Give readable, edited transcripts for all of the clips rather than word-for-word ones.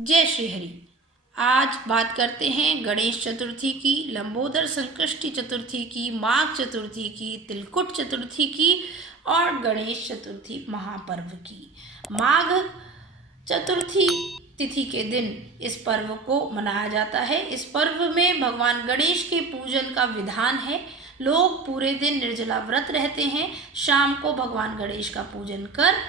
जय श्री हरि। आज बात करते हैं गणेश चतुर्थी की, लंबोदर संकष्टी चतुर्थी की, माघ चतुर्थी की, तिलकुट चतुर्थी की और गणेश चतुर्थी महापर्व की। माघ चतुर्थी तिथि के दिन इस पर्व को मनाया जाता है। इस पर्व में भगवान गणेश के पूजन का विधान है। लोग पूरे दिन निर्जला व्रत रहते हैं। शाम को भगवान गणेश का पूजन कर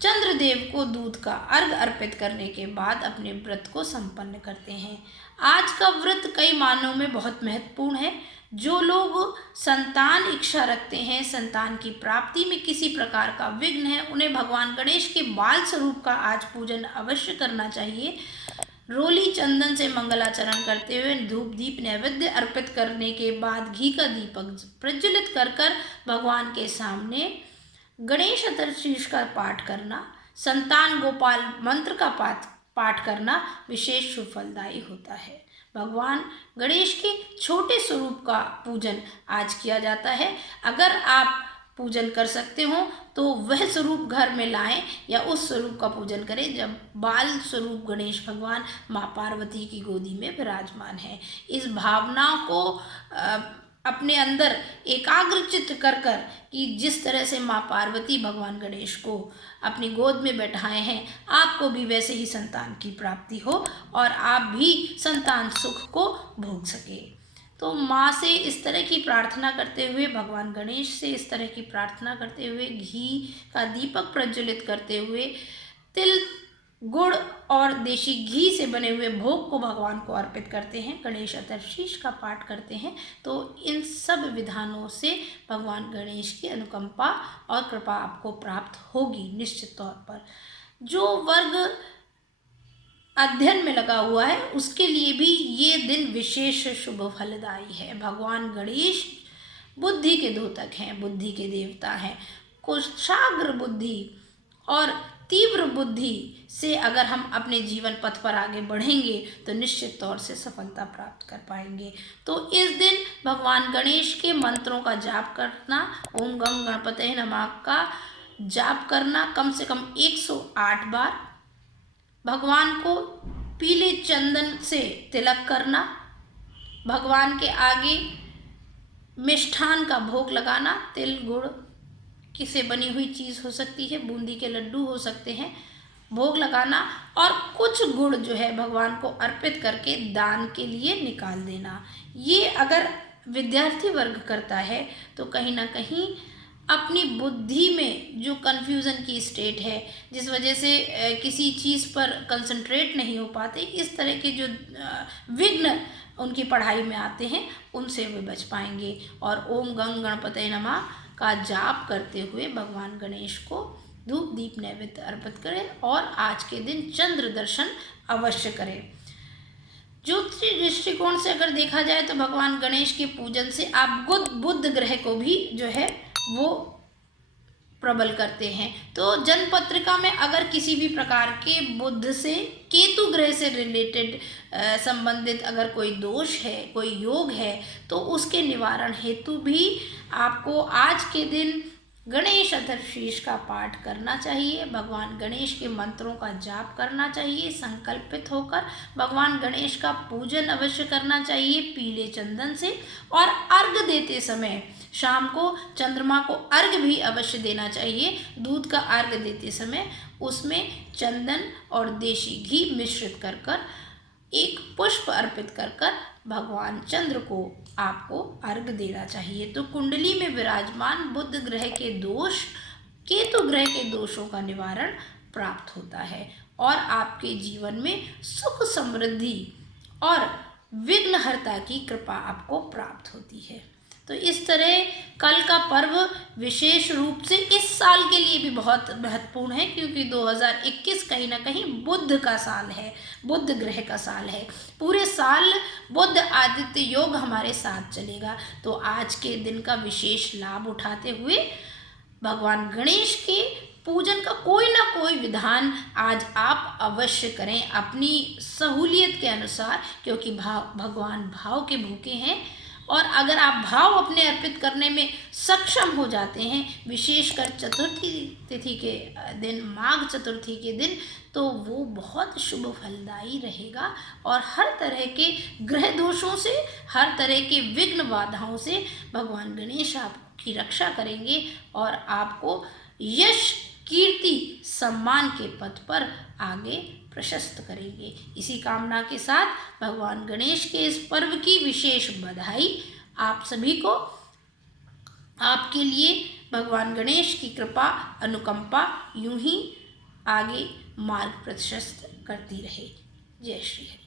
चंद्रदेव को दूध का अर्घ अर्पित करने के बाद अपने व्रत को संपन्न करते हैं। आज का व्रत कई मानों में बहुत महत्वपूर्ण है। जो लोग संतान इच्छा रखते हैं, संतान की प्राप्ति में किसी प्रकार का विघ्न है, उन्हें भगवान गणेश के बाल स्वरूप का आज पूजन अवश्य करना चाहिए। रोली चंदन से मंगलाचरण करते हुए धूप दीप नैवेद्य अर्पित करने के बाद घी का दीपक प्रज्वलित कर भगवान के सामने गणेश चतुर्थी का पाठ करना, संतान गोपाल मंत्र का पाठ करना विशेष शुभ फलदायी होता है। भगवान गणेश के छोटे स्वरूप का पूजन आज किया जाता है। अगर आप पूजन कर सकते हो तो वह स्वरूप घर में लाएं या उस स्वरूप का पूजन करें जब बाल स्वरूप गणेश भगवान माँ पार्वती की गोदी में विराजमान है। इस भावना को अपने अंदर एकाग्रचित्त कर कि जिस तरह से माँ पार्वती भगवान गणेश को अपनी गोद में बैठाए हैं, आपको भी वैसे ही संतान की प्राप्ति हो और आप भी संतान सुख को भोग सके। तो माँ से इस तरह की प्रार्थना करते हुए, भगवान गणेश से इस तरह की प्रार्थना करते हुए, घी का दीपक प्रज्वलित करते हुए, तिल गुड़ और देशी घी से बने हुए भोग को भगवान को अर्पित करते हैं, गणेश चतुर्थी का पाठ करते हैं, तो इन सब विधानों से भगवान गणेश की अनुकंपा और कृपा आपको प्राप्त होगी निश्चित तौर पर। जो वर्ग अध्ययन में लगा हुआ है उसके लिए भी ये दिन विशेष शुभ फलदायी है। भगवान गणेश बुद्धि के द्योतक हैं, बुद्धि के देवता हैं। कुशाग्र बुद्धि और तीव्र बुद्धि से अगर हम अपने जीवन पथ पर आगे बढ़ेंगे तो निश्चित तौर से सफलता प्राप्त कर पाएंगे। तो इस दिन भगवान गणेश के मंत्रों का जाप करना, ओम गंग गणपतये नमः का जाप करना कम से कम 108 बार, भगवान को पीले चंदन से तिलक करना, भगवान के आगे मिष्ठान का भोग लगाना, तिल गुड़ किसे बनी हुई चीज़ हो सकती है, बूंदी के लड्डू हो सकते हैं, भोग लगाना और कुछ गुड़ जो है भगवान को अर्पित करके दान के लिए निकाल देना। ये अगर विद्यार्थी वर्ग करता है तो कहीं ना कहीं अपनी बुद्धि में जो कन्फ्यूज़न की स्टेट है, जिस वजह से किसी चीज़ पर कंसंट्रेट नहीं हो पाते, इस तरह के जो विघ्न उनकी पढ़ाई में आते हैं उनसे वे बच पाएंगे। और ओम गंग गणपतये नमः का जाप करते हुए भगवान गणेश को धूप दीप नैवेद्य अर्पित करें और आज के दिन चंद्र दर्शन अवश्य करें। ज्योतिष दृष्टिकोण से अगर देखा जाए तो भगवान गणेश के पूजन से आप बुध ग्रह को भी जो है वो प्रबल करते हैं। तो जन्म पत्रिका में अगर किसी भी प्रकार के बुध से, केतु ग्रह से रिलेटेड संबंधित अगर कोई दोष है, कोई योग है, तो उसके निवारण हेतु भी आपको आज के दिन गणेश चतुर्थी का पाठ करना चाहिए। भगवान गणेश के मंत्रों का जाप करना चाहिए। संकल्पित होकर भगवान गणेश का पूजन अवश्य करना चाहिए पीले चंदन से। और अर्घ देते समय शाम को चंद्रमा को अर्घ भी अवश्य देना चाहिए। दूध का अर्घ देते समय उसमें चंदन और देशी घी मिश्रित कर एक पुष्प अर्पित कर भगवान चंद्र को आपको अर्घ देना चाहिए। तो कुंडली में विराजमान बुध ग्रह के दोष, केतु ग्रह के दोषों का निवारण प्राप्त होता है और आपके जीवन में सुख समृद्धि और विघ्नहर्ता की कृपा आपको प्राप्त होती है। तो इस तरह कल का पर्व विशेष रूप से इस साल के लिए भी बहुत महत्वपूर्ण है, क्योंकि 2021 कहीं ना कहीं बुध का साल है, बुध ग्रह का साल है। पूरे साल बुध आदित्य योग हमारे साथ चलेगा। तो आज के दिन का विशेष लाभ उठाते हुए भगवान गणेश के पूजन का कोई ना कोई विधान आज आप अवश्य करें अपनी सहूलियत के अनुसार, क्योंकि भगवान भाव के भूखे हैं और अगर आप भाव अपने अर्पित करने में सक्षम हो जाते हैं, विशेषकर चतुर्थी तिथि के दिन, माघ चतुर्थी के दिन, तो वो बहुत शुभ फलदायी रहेगा और हर तरह के ग्रह दोषों से, हर तरह के विघ्न बाधाओं से भगवान गणेश आपकी रक्षा करेंगे और आपको यश, कीर्ति, सम्मान के पथ पर आगे प्रशस्त करेंगे। इसी कामना के साथ भगवान गणेश के इस पर्व की विशेष बधाई आप सभी को। आपके लिए भगवान गणेश की कृपा, अनुकंपा यूं ही आगे मार्ग प्रशस्त करती रहे। जय श्री हरि।